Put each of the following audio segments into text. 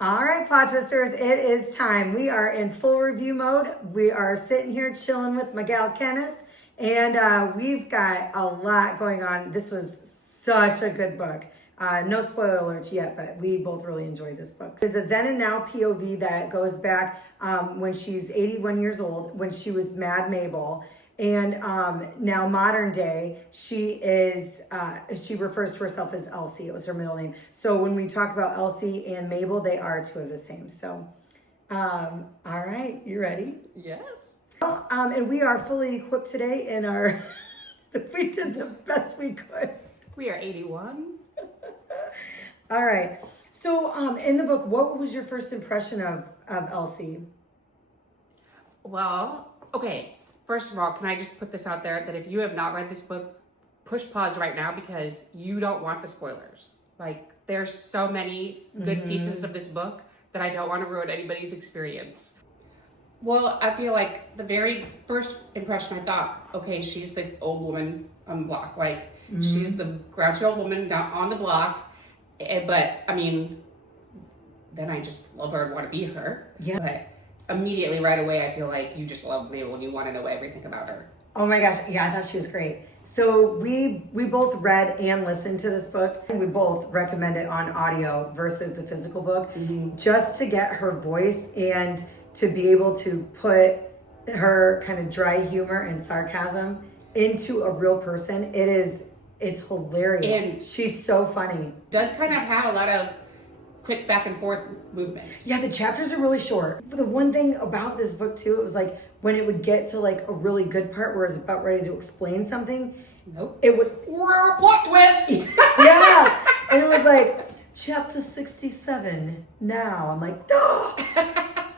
All right, plot twisters, it is time. We are in full review mode. We are sitting here chilling with Miguel Kenneth, and we've got a lot going on. This was such a good book. No spoiler alerts yet, but we both really enjoyed this book. There's a then and now POV that goes back when she's 81 years old, when she was Mad Mabel. And now modern day, she refers to herself as Elsie. It was her middle name. So when we talk about Elsie and Mabel, they are two of the same. So, all right, you ready? Yeah. Well, and we are fully equipped today in our, we did the best we could. We are 81. All right. So in the book, what was your first impression of Elsie? Well, okay. First of all, can I just put this out there that if you have not read this book, push pause right now because you don't want the spoilers. Like, there's so many good pieces of this book that I don't want to ruin anybody's experience. Well, I feel like the very first impression I thought, okay, she's the old woman on the block. Like, she's the grouchy old woman down on the block. But, I mean, then I just love her and want to be her. Yeah. But immediately right away, I feel like you just love Mabel and you want to know everything about her. Oh my gosh, yeah, I thought she was great. So we both read and listened to this book, and we both recommend it on audio versus the physical book, just to get her voice and to be able to put her kind of dry humor and sarcasm into a real person. It's hilarious. And she's so funny. Does kind of have a lot of quick back and forth movements. Yeah, the chapters are really short. The one thing about this book too, it was like when it would get to like a really good part where it's about ready to explain something. Nope. It would plot twist. Yeah. And it was like chapter 67 now. I'm like, oh.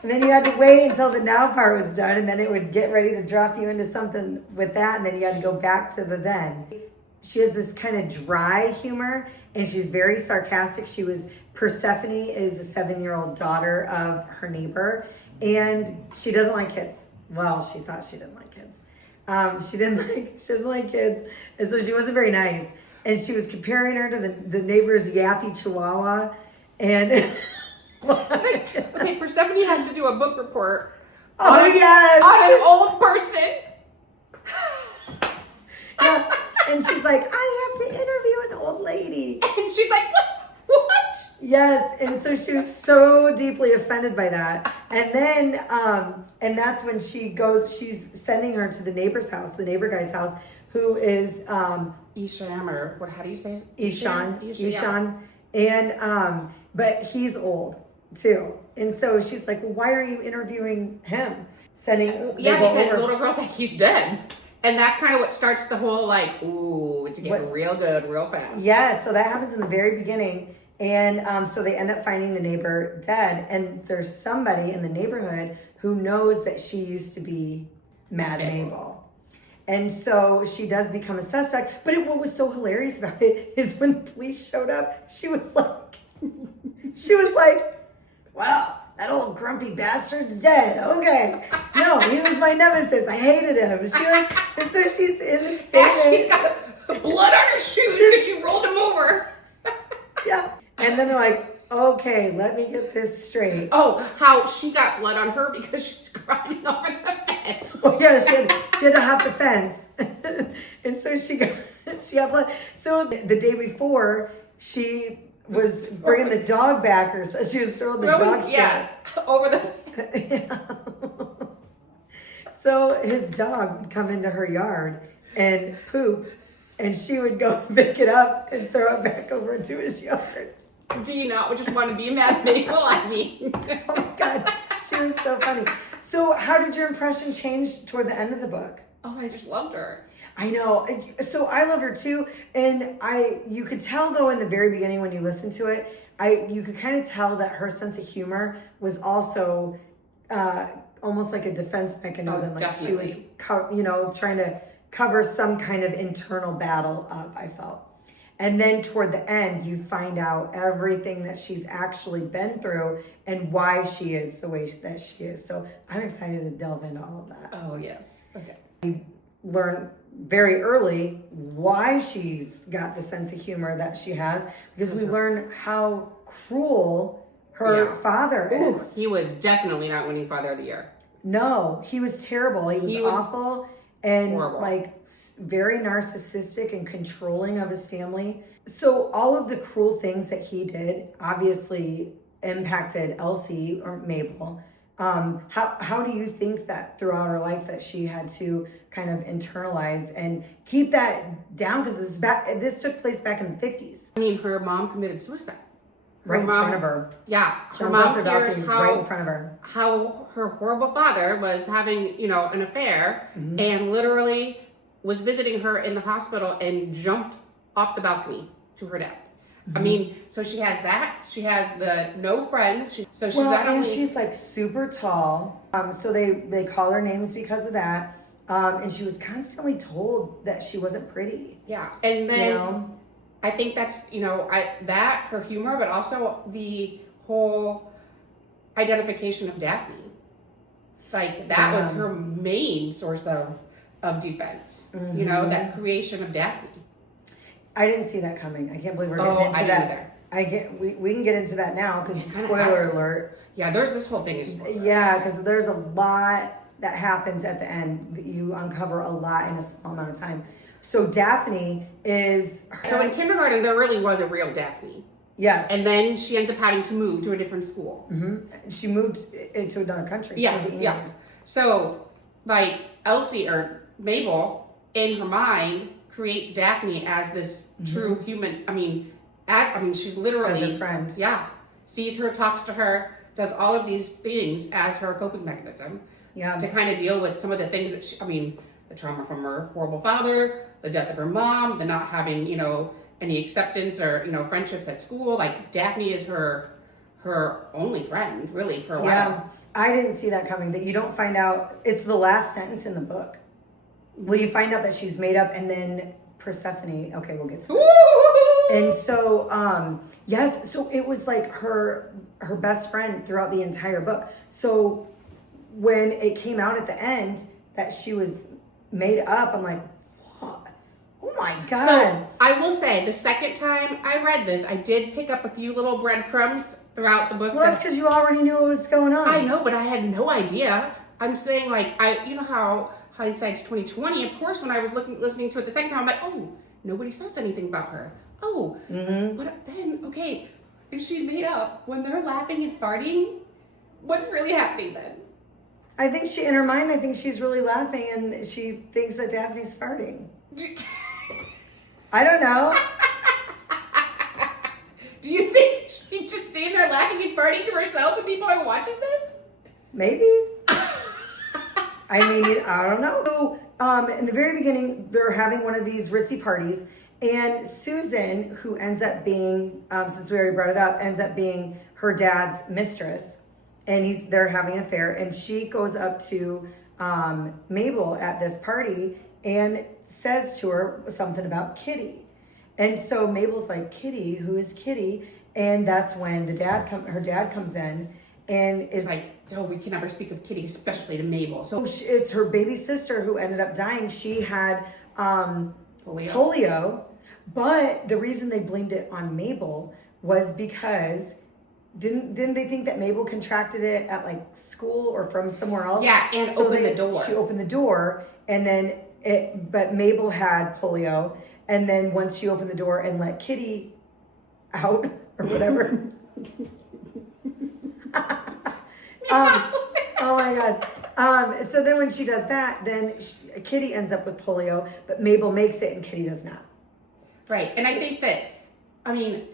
And then you had to wait until the now part was done, and then it would get ready to drop you into something with that, and then you had to go back to the then. She has this kind of dry humor, and she's very sarcastic. Persephone is a 7-year-old daughter of her neighbor, and she doesn't like kids. Well, she thought she didn't like kids. She doesn't like kids, and so she wasn't very nice. And she was comparing her to the neighbor's yappy chihuahua, and Okay, Persephone has to do a book report. yes, on an old person. Yeah. And she's like, I have to interview an old lady. And she's like, what? Yes, and so she was so deeply offended by that. And then, and that's when she's sending her to the neighbor's house, the neighbor guy's house, who is Isham, or what? How do you say? Ishan. And but he's old too, and so she's like, well, why are you interviewing him? Because the little girl thinks he's dead. And that's kind of what starts the whole like, ooh, it's getting real good, real fast. Yeah, so that happens in the very beginning. And so they end up finding the neighbor dead. And there's somebody in the neighborhood who knows that she used to be Mad Mabel. And so she does become a suspect. But what was so hilarious about it is when the police showed up, she was like, wow. That old grumpy bastard's dead. Okay. No, he was my nemesis. I hated him. And so she's in the state. And she's got blood on her shoes because she rolled him over. Yeah. And then they're like, okay, let me get this straight. Oh, how she got blood on her because she's climbing over the fence. Oh, yeah, she had to hop the fence. And so she got blood. So the day before, she was bringing the dog back, or so she was throwing the dog shit. Yeah, over the. Yeah. So his dog would come into her yard and poop, and she would go pick it up and throw it back over into his yard. Do you not just want to be Mad Mabel? I mean, oh my God, she was so funny. So how did your impression change toward the end of the book? Oh, I just loved her. I know. So I love her too. And you could tell though in the very beginning when you listen to it, you could kind of tell that her sense of humor was also almost like a defense mechanism. Oh, like definitely. She was, trying to cover some kind of internal battle up, I felt. And then toward the end, you find out everything that she's actually been through and why she is the way that she is. So I'm excited to delve into all of that. Oh, yes. Okay. We learn very early why she's got the sense of humor that she has, because we learn how cruel Her father Ooh, is. he was definitely not winning Father of the Year. No, he was terrible. He was awful and horrible. like very narcissistic and controlling of his family. So all of the cruel things that he did obviously impacted Elsie or Mabel. How do you think that throughout her life that she had to kind of internalize and keep that down? Because this took place back in the 50s. I mean, her mom committed suicide. Right in front of her. Yeah. Her Jumped off mom the hears balcony right in front of her. how her horrible father was having, an affair and literally was visiting her in the hospital and jumped off the balcony to her death. I mean, so she has that. She has the no friends. She's like super tall. So they call her names because of that. And she was constantly told that she wasn't pretty. Yeah. And then I think that's, her humor, but also the whole identification of Daphne. Like that was her main source of defense. That creation of Daphne. I didn't see that coming. I can't believe we're getting into that. We can get into that now because spoiler alert. Yeah, there's this whole thing is spoiler. Yeah, because there's a lot that happens at the end that you uncover a lot in a small amount of time. So Daphne is... So in kindergarten, there really was a real Daphne. Yes. And then she ended up having to move to a different school. She moved into another country. Yeah. So, like, Elsie or Mabel, in her mind, creates Daphne as this true human. She's literally... As her friend. Yeah. Sees her, talks to her, does all of these things as her coping mechanism. Yeah. To kind of deal with some of the things that the trauma from her horrible father, the death of her mom, the not having, any acceptance or, friendships at school. Like, Daphne is her only friend, really, for a while. Yeah, I didn't see that coming. That you don't find out, it's the last sentence in the book. Well, you find out that she's made up, and then Persephone, okay, we'll get to that. And so, yes, so it was like her best friend throughout the entire book. So when it came out at the end that she was made up, I'm like, what? Oh my God. So I will say, the second time I read this, I did pick up a few little breadcrumbs throughout the book. Well, that's because you already knew what was going on. I know, but I had no idea. I'm saying, like, you know how hindsight's 2020. Of course, when I was listening to it the second time, I'm like, oh, nobody says anything about her. Oh, but then, okay, if she's made up, when they're laughing and farting, what's really happening then? I think in her mind, I think she's really laughing and she thinks that Daphne's farting. I don't know. Do you think she's just standing there laughing and farting to herself and people are watching this? Maybe. I mean, I don't know. So, in the very beginning, they're having one of these ritzy parties, and Susan, who ends up being, since we already brought it up, ends up being her dad's mistress, and they're having an affair, and she goes up to Mabel at this party and says to her something about Kitty. And so Mabel's like, Kitty, who is Kitty? And that's when her dad comes in and is like, oh, we can never speak of Kitty, especially to Mabel. So it's her baby sister who ended up dying. She had polio, but the reason they blamed it on Mabel was because didn't they think that Mabel contracted it at like school or from somewhere else? Yeah, and opened the door. She opened the door, and then but Mabel had polio, and then once she opened the door and let Kitty out or whatever. Oh my God. So then when she does that, then Kitty ends up with polio, but Mabel makes it and Kitty does not. Right. And I think that,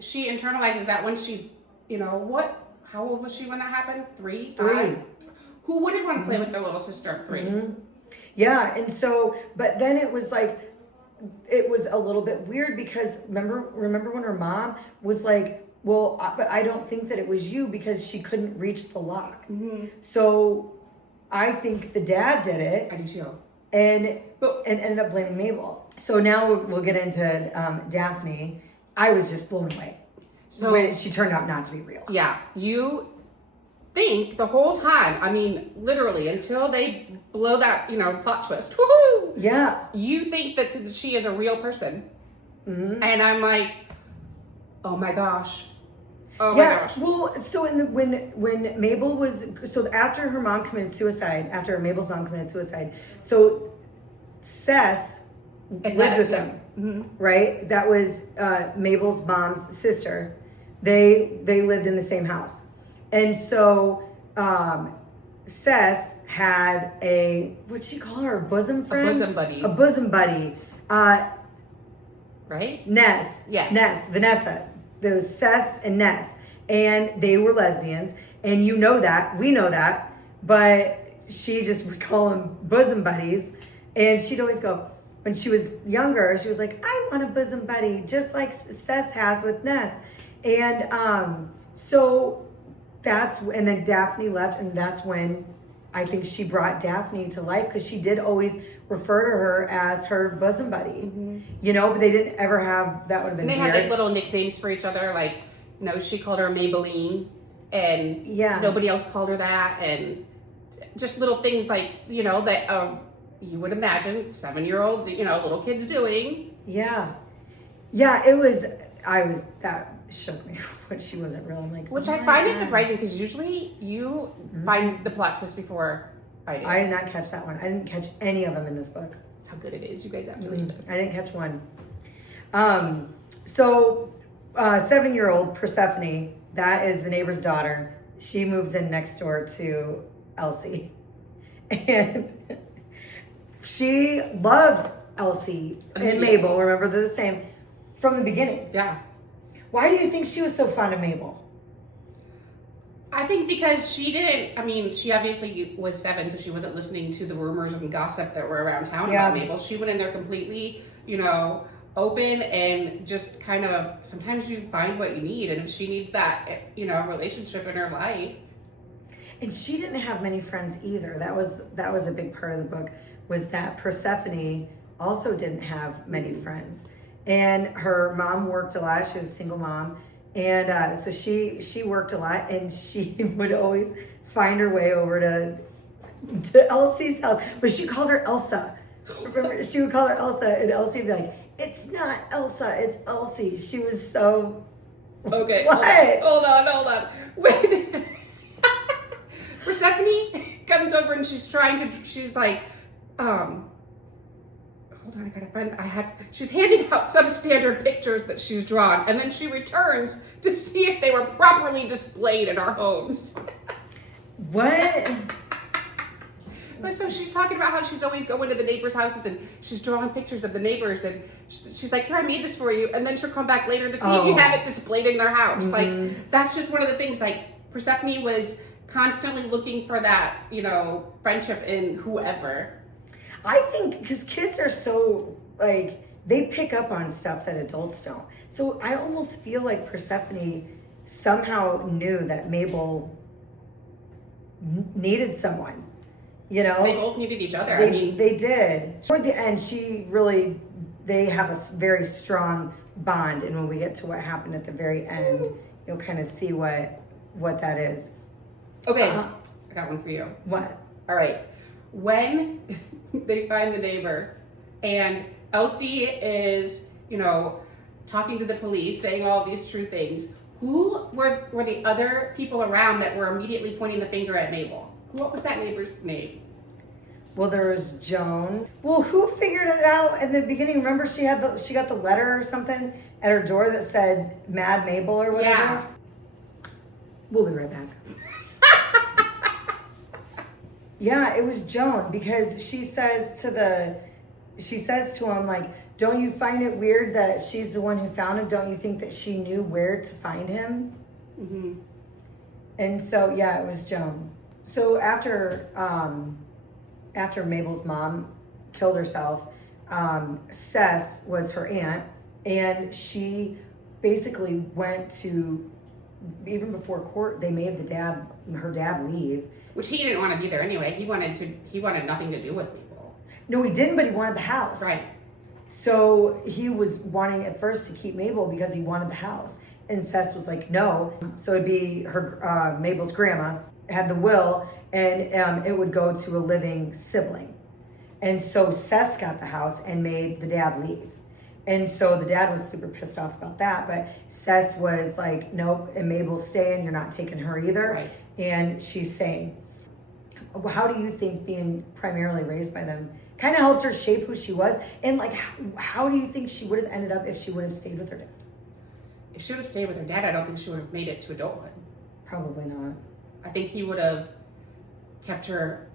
she internalizes that when she, how old was she when that happened? 3, 5? Who wouldn't want to play with their little sister at 3? Yeah. And so, but then it was like, it was a little bit weird because remember when her mom was like, well, but I don't think that it was you because she couldn't reach the lock. So I think the dad did it. I do too. And ended up blaming Mabel. So now we'll get into Daphne. I was just blown away. So when she turned out not to be real. Yeah. You think the whole time, literally until they blow that, plot twist. Woohoo! Yeah. You think that she is a real person. And I'm like, oh my gosh. Oh my gosh. Well, so when Mabel was, so after her mom committed suicide, after Mabel's mom committed suicide, so Cess lived with them, right? That was Mabel's mom's sister. They lived in the same house, and so Cess had what'd she call her? A bosom friend? A bosom buddy. A bosom buddy. Right? Ness. Yes. Ness. Vanessa. Those Cess and Ness. And they were lesbians. And you know that. We know that. But she just would call them bosom buddies. And she'd always go, when she was younger, she was like, I want a bosom buddy, just like Cess has with Ness. And so and then Daphne left, and that's when I think she brought Daphne to life, because she did always refer to her as her bosom buddy. You know, but they didn't ever have, that would have been And they weird. had like little nicknames for each other, like, you know, she called her Mabeline, and nobody else called her that, and just little things like, you know, that you would imagine 7-year-olds, you know, little kids doing. Yeah, that shook me when she wasn't real. I'm like, Which oh I my find God. is surprising, because usually you find the plot twist before I do. I did not catch that one. I didn't catch any of them in this book. That's how good it is. You guys have to read this. I didn't catch one. So 7-year-old Persephone, that is the neighbor's daughter. She moves in next door to Elsie. And she loved Elsie and Mabel. Remember, they're the same from the beginning. Yeah. Why do you think she was so fond of Mabel? I think because she obviously was 7, so she wasn't listening to the rumors and gossip that were around town about Mabel. She went in there completely, you know, open, and just kind of, sometimes you find what you need, and if she needs that, you know, relationship in her life. And she didn't have many friends either. That was a big part of the book, was that Persephone also didn't have many friends. And her mom worked a lot. She was a single mom. And so she worked a lot, and she would always find her way over to Elsie's house. But she called her Elsa. Remember, she would call her Elsa, and Elsie would be like, it's not Elsa, it's Elsie. She was so... Okay, what? Hold on. Wait. Persephone comes over, and she's like, hold on, she's handing out substandard pictures that she's drawn, and then she returns to see if they were properly displayed in our homes. What? But so she's talking about how she's always going to the neighbors' houses, and she's drawing pictures of the neighbors, and she's like, here, I made this for you, and then she'll come back later to see if you have it displayed in their house. Like, that's just one of the things, like, Persephone was constantly looking for that, you know, friendship in whoever. I think because kids are so, like, they pick up on stuff that adults don't. So I almost feel like Persephone somehow knew that Mabel needed someone, you know? They both needed each other. They did. Toward the end, they have a very strong bond. And when we get to what happened at the very end, you'll kind of see what that is. Okay, I got one for you. What? All right. When they find the neighbor, and Elsie is, you know, talking to the police, saying all these true things, who were the other people around that were immediately pointing the finger at Mabel? What was that neighbor's name? Well, there was Joan. Well, who figured it out in the beginning? Remember, she got the letter or something at her door that said "Mad Mabel" or whatever. Yeah. We'll be right back. Yeah, it was Joan, because she says to him, like, don't you find it weird that she's the one who found him? Don't you think that she knew where to find him? Mm-hmm. And so, yeah, it was Joan. So after Mabel's mom killed herself, Cess was her aunt, and she basically went to, even before court, they made her dad leave. Which he didn't want to be there anyway. He wanted nothing to do with people. No, he didn't, but he wanted the house. Right. So he was wanting at first to keep Mabel because he wanted the house. And Cess was like, no. So it'd be her, Mabel's grandma had the will, and it would go to a living sibling. And so Cess got the house and made the dad leave. And so the dad was super pissed off about that, but Sess was like, nope, and Mabel's staying, you're not taking her either. Right. And she's saying, how do you think being primarily raised by them kind of helped her shape who she was? And like, how do you think she would have ended up if she would have stayed with her dad? If she would have stayed with her dad, I don't think she would have made it to adulthood. Probably not. I think he would have kept her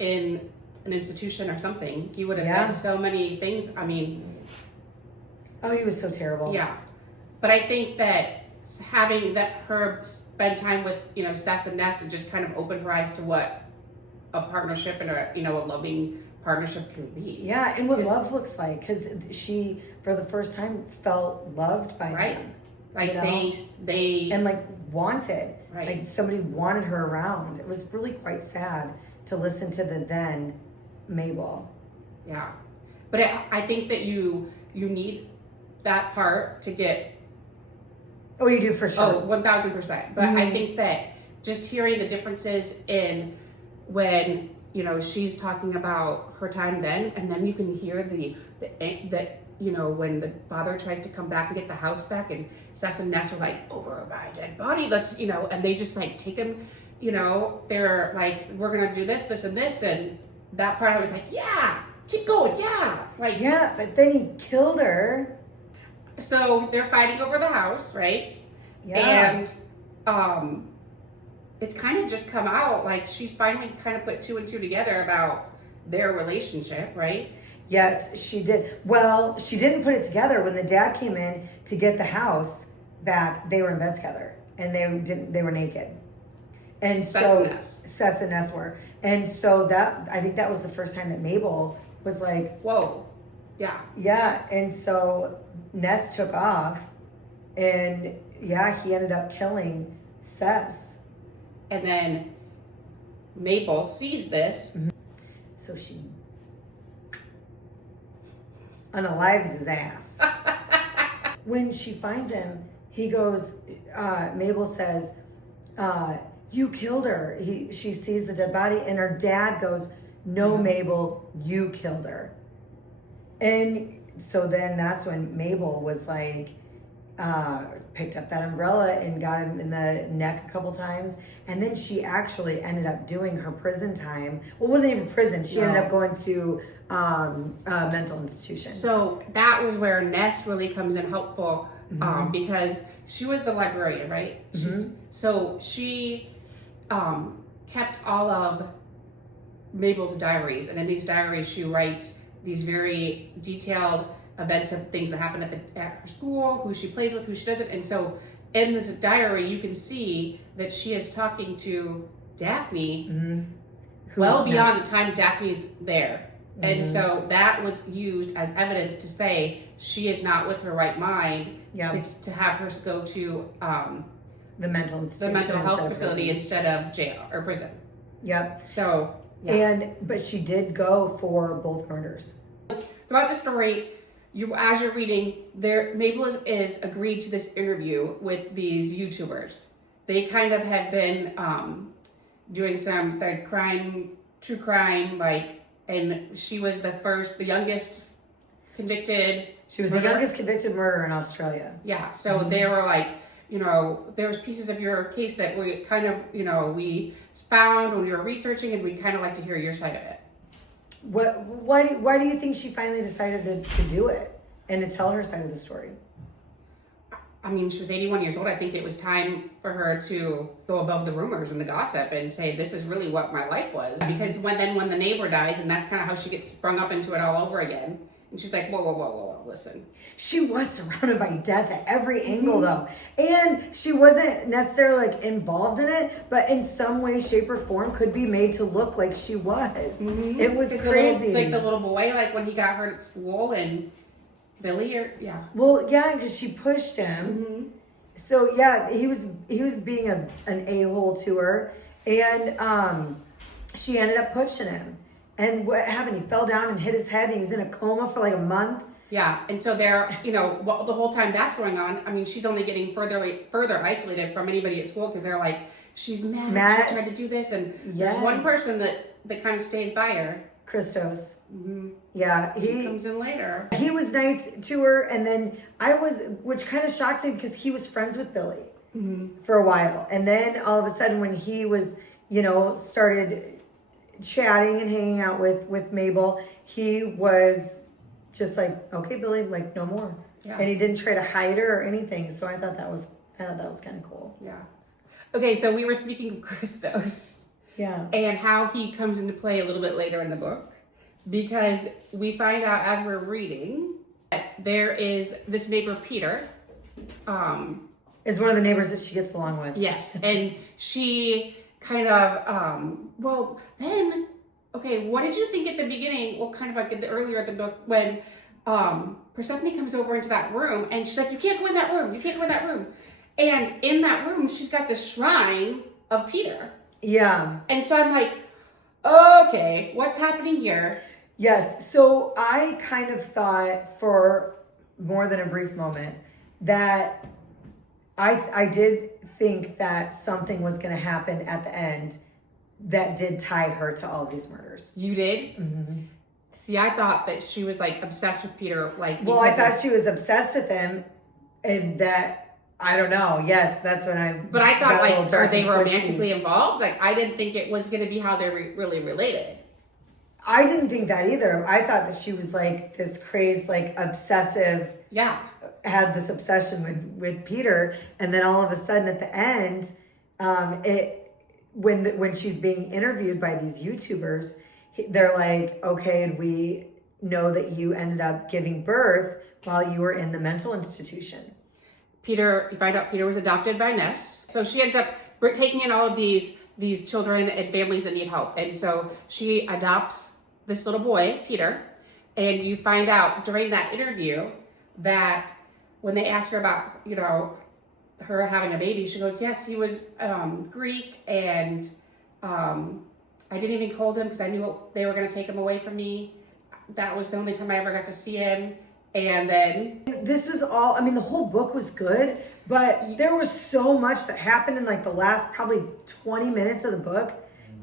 in an institution or something. He would have done so many things. I mean, oh, he was so terrible. Yeah, but I think that having her spend time with Sess and Ness and just kind of opened her eyes to what a partnership and a loving partnership can be. Yeah, and what love looks like, because she for the first time felt loved by them. Like they and like wanted, right. Like somebody wanted her around. It was really quite sad to listen to the then Mabel. Yeah, but I think that you need that part to get. Oh, you do for sure. Oh, 1,000%. But I think that just hearing the differences in when she's talking about her time then, and then you can hear the when the father tries to come back and get the house back, and Sess and Ness are like, over my dead body, let's, and they just like take him, they're like, we're gonna do this, this, and this, and that part I was like, yeah, keep going, yeah. Like, yeah, but then he killed her. So they're fighting over the house, right? Yeah. And it's kind of just come out, like she's finally kind of put two and two together about their relationship, right? Yes, she did. Well, she didn't put it together. When the dad came in to get the house back, they were in bed together, and they were naked. And so Sess and Ness were. And so I think that was the first time that Mabel was like, whoa. Yeah. Yeah, and so Ness took off, and yeah, he ended up killing Sess. And then Mabel sees this. So she unalives his ass. When she finds him, he goes, Mabel says, you killed her. She sees the dead body, and her dad goes, no, Mabel, you killed her. And so then that's when Mabel was like, picked up that umbrella and got him in the neck a couple times. And then she actually ended up doing her prison time. Well, it wasn't even prison. She ended up going to a mental institution. So that was where Ness really comes in helpful, because she was the librarian, right? So she kept all of Mabel's diaries. And in these diaries, she writes these very detailed events of things that happen at her school, who she plays with, who she doesn't. And so in this diary, you can see that she is talking to Daphne well beyond the time Daphne's there. And so that was used as evidence to say she is not with her right mind to have her go to the mental institution, the mental health facility instead of jail or prison. Yep. So, yeah. But she did go for both murders. Throughout the story, as you're reading, Mabel is agreed to this interview with these YouTubers. They kind of have been doing some true crime, and she was the youngest convicted. She was the youngest convicted murderer in Australia. Yeah, so they were like, there was pieces of your case that we kind of, we found when we were researching, and we'd kind of like to hear your side of it. Why do you think she finally decided to do it and to tell her side of the story? I mean, she was 81 years old. I think it was time for her to go above the rumors and the gossip and say, this is really what my life was. Because when the neighbor dies, and that's kind of how she gets sprung up into it all over again. And she's like, whoa, listen. She was surrounded by death at every angle, though. And she wasn't necessarily involved in it, but in some way, shape, or form could be made to look like she was. It was crazy. The little boy, when he got hurt at school, and Billy, Well, yeah, because she pushed him. So yeah, he was being an a-hole to her, and she ended up pushing him. And what happened? He fell down and hit his head, and he was in a coma for like a month. Yeah, and so they're, the whole time that's going on, I mean, she's only getting further isolated from anybody at school, because they're like, she's mad. She tried to do this, and there's one person that kind of stays by her. Christos. Mm-hmm. Yeah, He comes in later. he was nice to her, and then which kind of shocked me because he was friends with Billy for a while, and then all of a sudden when he was, started chatting and hanging out with Mabel, he was just like, okay, Billy, like no more, and he didn't try to hide her or anything. So I thought that was kind of cool. Yeah. Okay, so we were speaking of Christos. Yeah. And how he comes into play a little bit later in the book, because we find out as we're reading that there is this neighbor, Peter. Is one of the neighbors that she gets along with. Yes, and she kind of, what did you think at the beginning, well, kind of like earlier in the book, when Persephone comes over into that room, and she's like, you can't go in that room, you can't go in that room. And in that room, she's got the shrine of Peter. Yeah. And so I'm like, okay, what's happening here? Yes. So I kind of thought for more than a brief moment that I did think that something was going to happen at the end that did tie her to all these murders. You did? Mm-hmm. See, I thought that she was like obsessed with Peter. Well, I thought she was obsessed with him, and that, I don't know. Yes, that's when I. But I thought, like, are they romantically involved? Like, I didn't think it was going to be how they're really related. I didn't think that either. I thought that she was like this crazed, like obsessive. Yeah. Had this obsession with Peter, and then all of a sudden at the end, when she's being interviewed by these YouTubers, they're like, okay, and we know that you ended up giving birth while you were in the mental institution. You find out Peter was adopted by Ness. So she ends up taking in all of these children and families that need help. And so she adopts this little boy, Peter. And you find out during that interview that when they ask her about, her having a baby, she goes, yes, he was Greek. And I didn't even hold him because I knew they were going to take him away from me. That was the only time I ever got to see him. And then this was all, the whole book was good, but there was so much that happened in like the last probably 20 minutes of the book.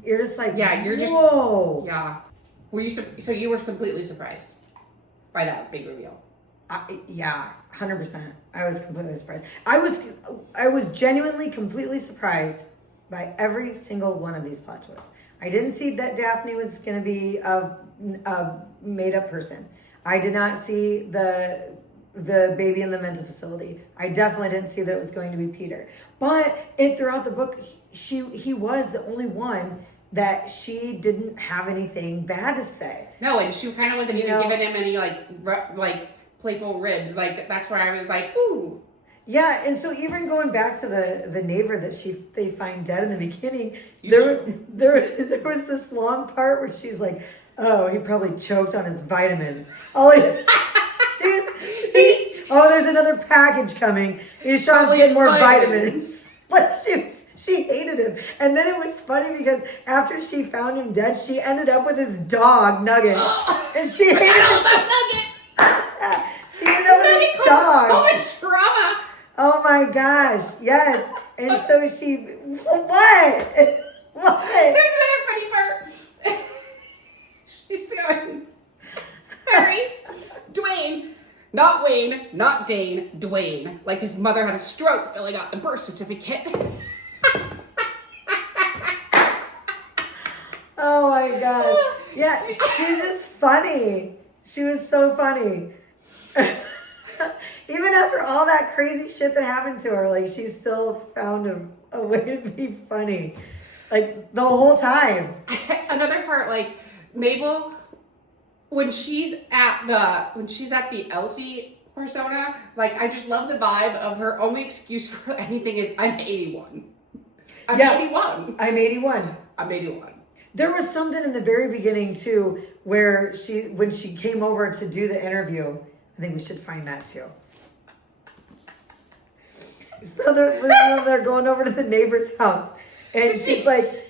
You're just like, whoa. Yeah. So you were completely surprised by that big reveal? Yeah, 100%. I was completely surprised. I was genuinely completely surprised by every single one of these plot twists. I didn't see that Daphne was going to be a made up person. I did not see the baby in the mental facility. I definitely didn't see that it was going to be Peter. But throughout the book, he was the only one that she didn't have anything bad to say. No, and she kind of wasn't even giving him any like playful ribs. Like that's where I was like, ooh. Yeah, and so even going back to the neighbor that they find dead in the beginning, there was this long part where she's like, oh, he probably choked on his vitamins. There's another package coming. He's trying to get more vitamins. Like she hated him. And then it was funny because after she found him dead, she ended up with his dog, Nugget. And she hated Nugget. She ended up with his dog. So much drama. Oh my gosh, yes. And so what? There's another funny part. She's going, sorry, Dwayne, not Wayne, not Dane, Dwayne. Like his mother had a stroke filling out the birth certificate. Oh my God. Yeah, she's just funny. She was so funny. Even after all that crazy shit that happened to her, like she still found a way to be funny. Like the whole time. Another part, like Mabel, when she's at the Elsie persona, like I just love the vibe of her only excuse for anything is I'm 81. I'm 81. I'm 81. I'm 81. There was something in the very beginning too, where when she came over to do the interview, I think we should find that too. So they're going over to the neighbor's house, and she's like,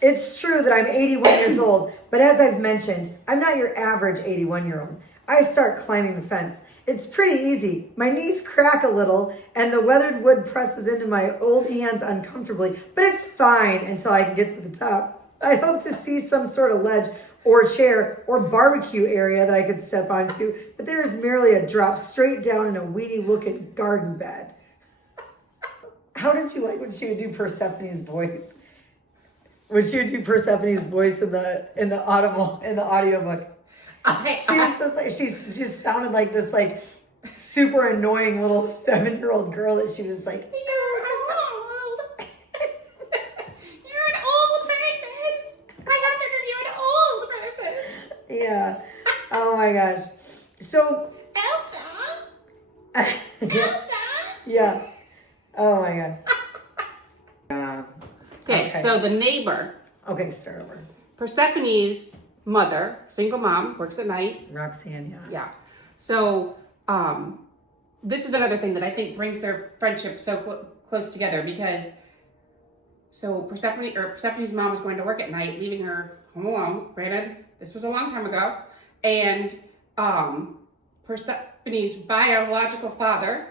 it's true that I'm 81 years old, but as I've mentioned, I'm not your average 81-year-old. I start climbing the fence. It's pretty easy. My knees crack a little, and the weathered wood presses into my old hands uncomfortably, but it's fine until I can get to the top. I hope to see some sort of ledge or chair or barbecue area that I could step onto, but there is merely a drop straight down in a weedy looking garden bed. How did you like when she would do Persephone's voice? When she would do Persephone's voice in the audiobook. She just sounded like this like super annoying little 7-year-old girl that she was like, yeah. Oh my gosh. So Elsa. Elsa. Yeah. Oh my god. Okay, so the neighbor. Okay, start over. Persephone's mother, single mom, works at night. Roxanne, yeah. Yeah. So this is another thing that I think brings their friendship so close together because Persephone's mom was going to work at night, leaving her home alone. Granted, this was a long time ago. And Persephone's biological father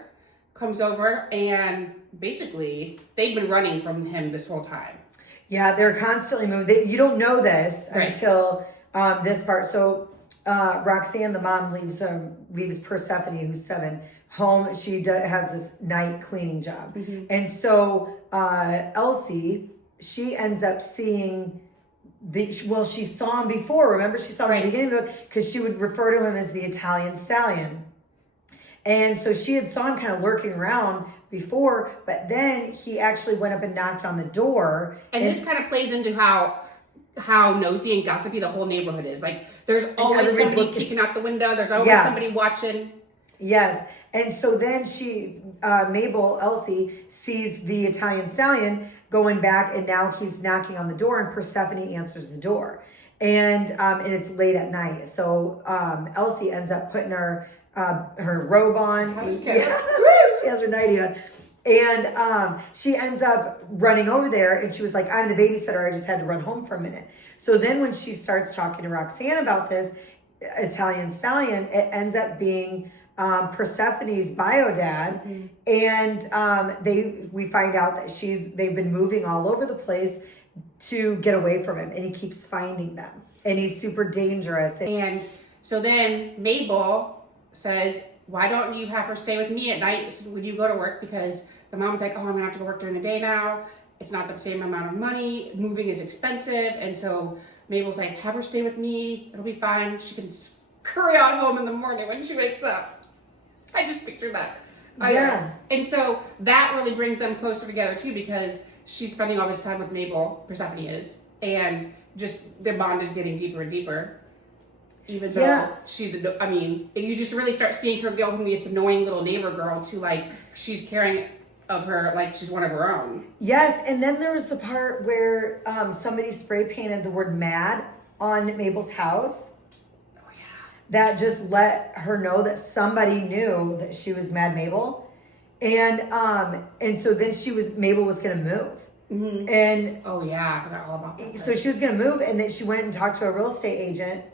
comes over and basically they've been running from him this whole time. Yeah, they're constantly moving. You don't know this right. until this part. So Roxanne, the mom, leaves Persephone, who's 7, home. She has this night cleaning job. Mm-hmm. And so Elsie, she ends up seeing she saw him before. Remember, she saw him right. in the beginning of the book because she would refer to him as the Italian stallion. And so she had saw him kind of lurking around before, but then he actually went up and knocked on the door. And this kind of plays into how nosy and gossipy the whole neighborhood is. Like, there's always somebody peeking out the window. There's always somebody watching. Yes. And so then Mabel, Elsie, sees the Italian stallion going back, and now he's knocking on the door, and Persephone answers the door. And it's late at night. So Elsie ends up putting her robe on. She has her nightie on. And she ends up running over there, and she was like, I'm the babysitter. I just had to run home for a minute. So then when she starts talking to Roxanne about this Italian stallion, it ends up being Persephone's bio dad. Mm-hmm. And we find out that they've been moving all over the place to get away from him, and he keeps finding them, and he's super dangerous. And so then Mabel says, why don't you have her stay with me at night when you go to work? Because the mom was like, oh, I'm gonna have to go work during the day now. It's not the same amount of money. Moving is expensive. And so Mabel's like, have her stay with me. It'll be fine. She can scurry on home in the morning when she wakes up. I just pictured that. Yeah. And so that really brings them closer together too, because she's spending all this time with Mabel, Persephone is, and just their bond is getting deeper and deeper. Even though you just really start seeing her go from this annoying little neighbor girl to like, she's caring of her like she's one of her own. Yes, and then there was the part where somebody spray painted the word mad on Mabel's house. Oh yeah. That just let her know that somebody knew that she was Mad Mabel. And so then Mabel was gonna move. Mm-hmm. And oh yeah, I forgot all about that. So she was gonna move, and then she went and talked to a real estate agent.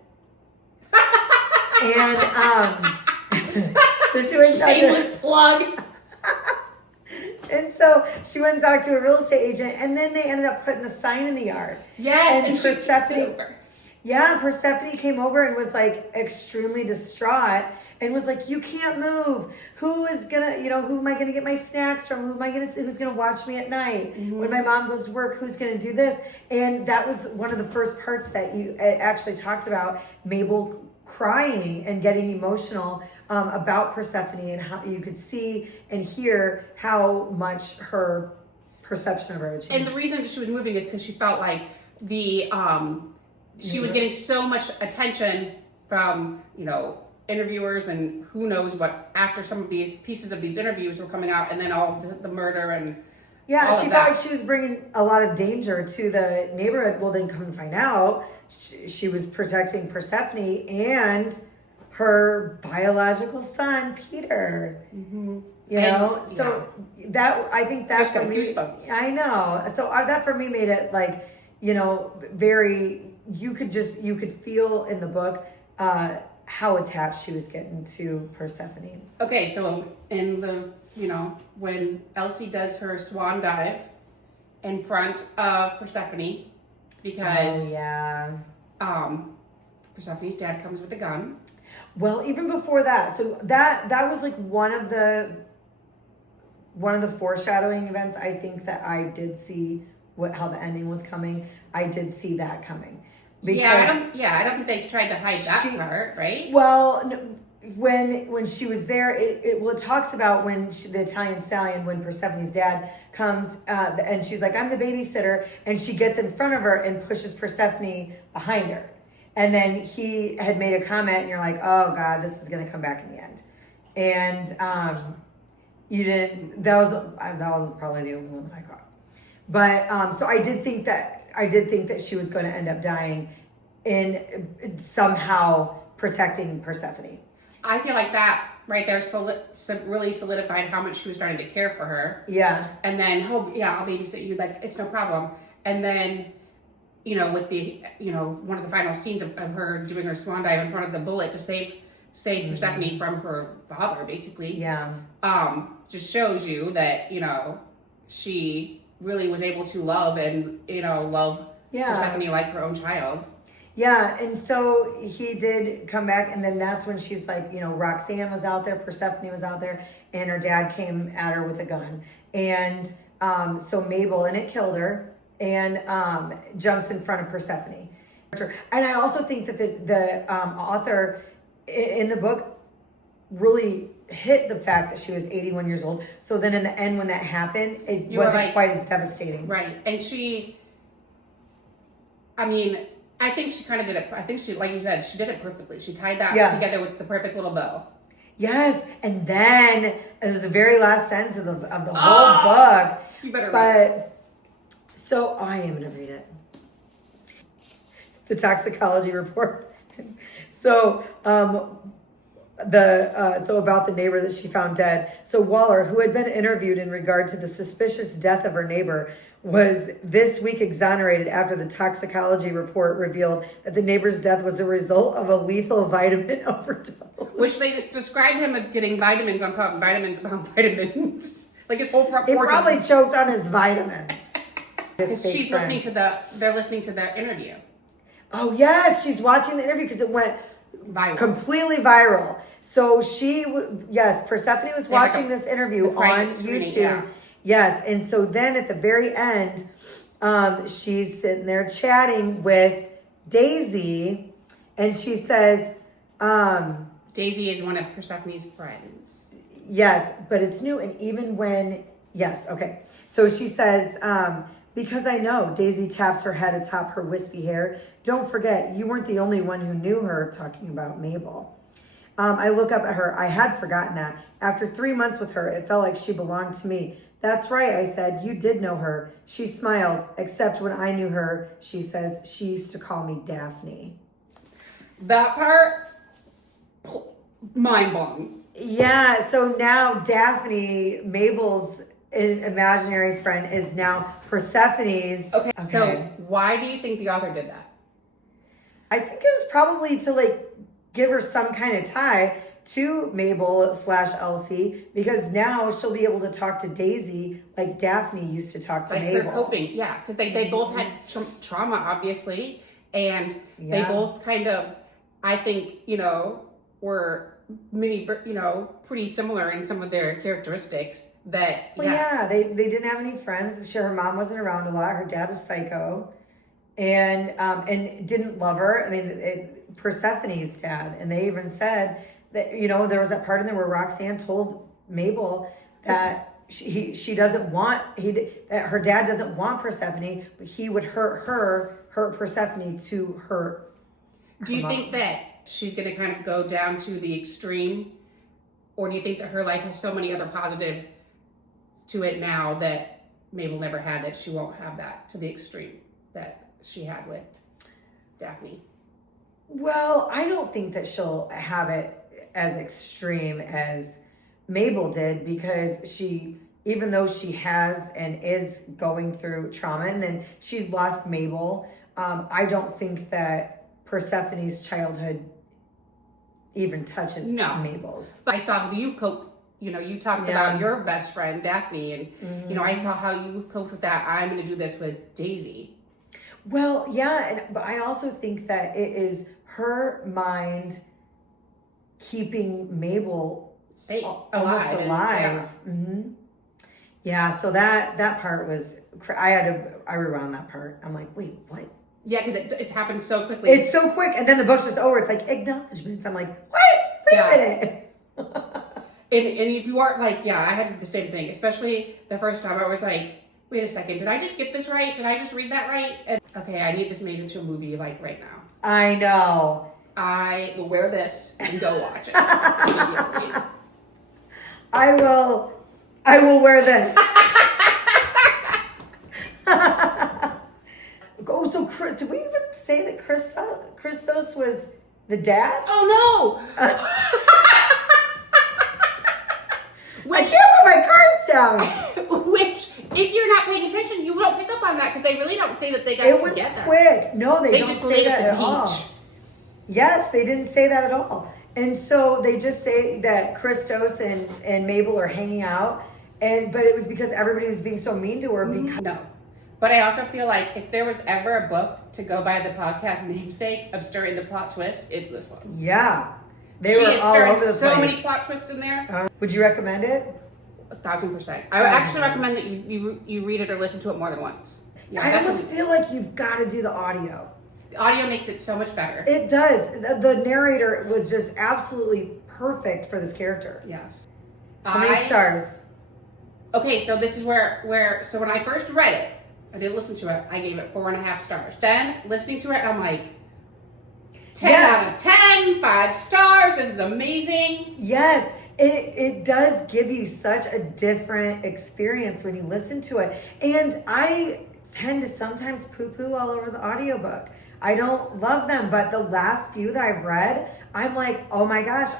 And so she went shameless plug. And so she went and talked to a real estate agent, and then they ended up putting a sign in the yard. Yes, and Persephone came over and was like extremely distraught and was like, you can't move. Who am I gonna get my snacks from? Who's gonna watch me at night? Mm-hmm. When my mom goes to work, who's gonna do this? And that was one of the first parts that you actually talked about, Mabel crying and getting emotional about Persephone, and how you could see and hear how much her perception of her changed. And the reason she was moving is because she felt like she was getting so much attention from, interviewers and who knows what, after some of these pieces of these interviews were coming out, and then all the murder and she felt like she was bringing a lot of danger to the neighborhood. Well, then come to find out, she was protecting Persephone and her biological son, Peter. Mm-hmm. That I think that just for me, goosebumps. I know. So that for me made it like, very. You could feel in the book how attached she was getting to Persephone. Okay, so in the when Elsie does her swan dive in front of Persephone, because Persephone's dad comes with a gun. Well, even before that, so that was like one of the foreshadowing events. I think that I did see how the ending was coming. I did see that coming. I don't think they tried to hide that part, right? Well, when she was there, it talks about when the Italian stallion, when Persephone's dad comes, and she's like, I'm the babysitter, and she gets in front of her and pushes Persephone behind her. And then he had made a comment, and you're like, oh God, this is going to come back in the end. And you didn't. That was probably the only one that I caught. But so I did think that she was going to end up dying in somehow protecting Persephone. I feel like that right there really solidified how much she was starting to care for her. Yeah. And then, I'll babysit you. Like, it's no problem. And then, with the, one of the final scenes of her doing her swan dive in front of the bullet to save Persephone from her father, basically. Yeah. Just shows you that, she really was able to love and, love Persephone like her own child. Yeah, and so he did come back, and then that's when she's like, Roxanne was out there, Persephone was out there, and her dad came at her with a gun. And so Mabel, and it killed her, and jumps in front of Persephone. And I also think that the author in the book really hit the fact that she was 81 years old. So then in the end, when that happened, it wasn't quite as devastating. Right. And I think she kind of did it. I think she, like you said, she did it perfectly. She tied that together with the perfect little bow. Yes, and then it was the very last sentence of the whole book. You better read it. So I am going to read it. The toxicology report. So about the neighbor that she found dead. So Waller, who had been interviewed in regard to the suspicious death of her neighbor, was this week exonerated after the toxicology report revealed that the neighbor's death was a result of a lethal vitamin overdose. Which they just described him as getting vitamins on top of vitamins upon vitamins. Like his whole front porch. He probably is... choked on his vitamins. She's listening to they're listening to the interview. Oh yes, she's watching the interview because it went viral. Completely viral. So Persephone was watching this interview on YouTube. Yeah. Yes, and so then at the very end, she's sitting there chatting with Daisy, and she says, Daisy is one of Persephone's friends. Yes, but it's new, and even when, okay. So she says, because I know, Daisy taps her head atop her wispy hair. Don't forget, you weren't the only one who knew her, talking about Mabel. I look up at her. I had forgotten that. After 3 months with her, it felt like she belonged to me. That's right, I said. You did know her. She smiles, except when I knew her, she says, she used to call me Daphne. That part, mind blown. Yeah, so now Daphne, Mabel's imaginary friend, is now Persephone's. Okay, so why do you think the author did that? I think it was probably to give her some kind of tie to Mabel / Elsie, because now she'll be able to talk to Daisy like Daphne used to talk to Mabel. They're coping, because they both had trauma, obviously, and they both kind of, I think, were maybe, pretty similar in some of their characteristics. They didn't have any friends. Her mom wasn't around a lot. Her dad was psycho, and didn't love her. I mean, Persephone's dad, and they even said that, there was that part in there where Roxanne told Mabel that she doesn't want, that her dad doesn't want Persephone, but he would hurt Persephone to hurt her Do you mom. think that she's going to kind of go down to the extreme, or do you think that her life has so many other positive to it now that Mabel never had, that she won't have that to the extreme that she had with Daphne? Well, I don't think that she'll have it as extreme as Mabel did, because even though she has and is going through trauma, and then she lost Mabel, I don't think that Persephone's childhood even touches Mabel's. But I saw you cope, you talked about your best friend, Daphne, and, I saw how you coped with that. I'm going to do this with Daisy. Well, but I also think that it is her mind keeping Mabel Safe, almost alive. Yeah. Mm-hmm. Yeah, so that part was, I rewound that part. I'm like, wait, what? Yeah, because it's happened so quickly. It's so quick, and then the book's just over. It's like acknowledgments. I'm like, what? Wait a minute. And if you are like, yeah, I had to do the same thing, especially the first time. I was like, wait a second, did I just get this right? Did I just read that right? And okay, I need this made into a movie like right now. I know. I will wear this and go watch it immediately. I will wear this. Oh, so did we even say that Christos was the dad? Oh no! I can't put my cards down. Which, if you're not paying attention, you don't pick up on that because they really don't say that they got It was together. quick. No, they don't just say laid that at at the all. beach. Yes, they didn't say that at all. And so they just say that Christos and Mabel are hanging out, but it was because everybody was being so mean to her. Because No. But I also feel like if there was ever a book to go by the podcast namesake of stirring the plot twist, it's this one. Yeah. They She were is all stirring over the so place. many plot twists in there. Would you recommend it? 1,000%. I would actually recommend that you read it or listen to it more than once. Yeah, I almost feel like you've got to do the audio. the audio makes it so much better. It does. The narrator was just absolutely perfect for this character. Yes. How many stars? Okay, so this is where so when I first read it, I didn't listen to it, I gave it 4.5 stars. Then listening to it, I'm like 10 out of 10, 5 stars, this is amazing. Yes, it does give you such a different experience when you listen to it. And I tend to sometimes poo-poo all over the audiobook. I don't love them, but the last few that I've read, I'm like, oh my gosh,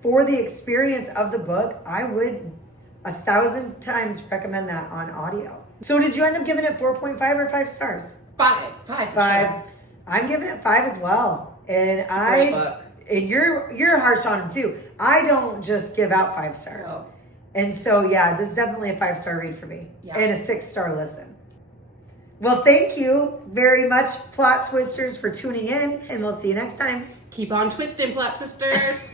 for the experience of the book, I would 1,000 times recommend that on audio. So did you end up giving it 4.5 or 5 stars? 5. Sure. I'm giving it 5 as well. And It's a great book. And you're harsh on them too. I don't just give out 5 stars. Oh. And so yeah, this is definitely a 5-star read for me. Yeah. And a 6-star listen. Well, thank you very much, Plot Twisters, for tuning in, and we'll see you next time. Keep on twisting, plot twisters.